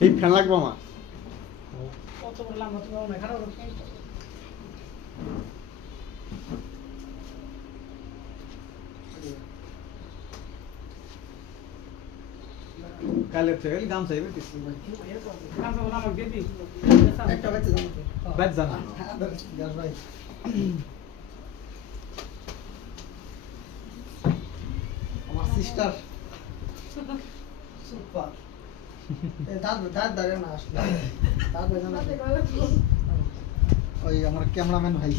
এই ফ্যান লাগবে আমার কালের থেকে দাম চাইবে একটা বাচ্চা জানো ব্যাট জানা ভাই আমার সিস্টার সুপার দাঁত দাঁড়ে না আসলে দাঁত বেজে না ওই আমার ক্যামেরাম্যান ভাই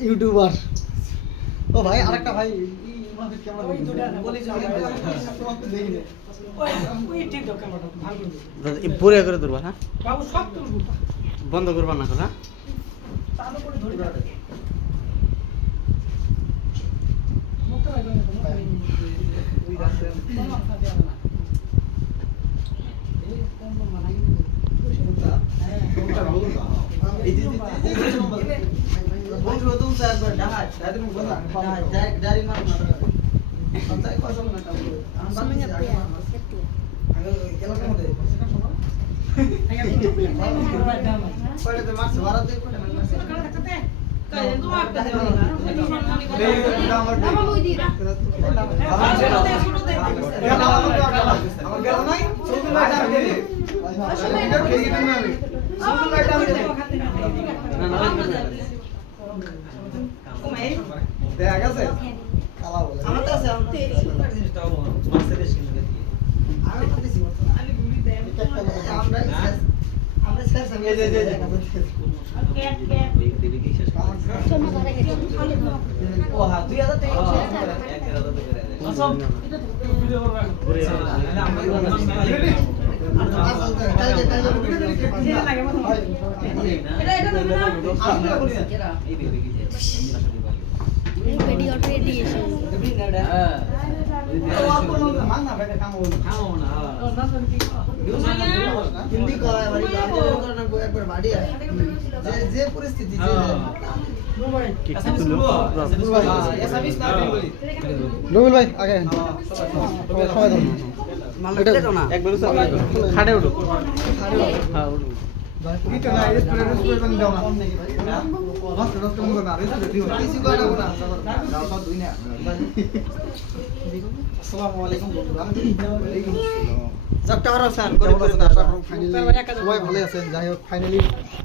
ইউটিউবার ও ভাই আরেকটা ভাই পুরে করে ধরবা হ্যাঁ বন্ধ করবা না কথা যে পরিস্থিতি রবিল ভাই আগে খাটে উঠো সবাই ভালো আছেন যাই হোক ফাইনালি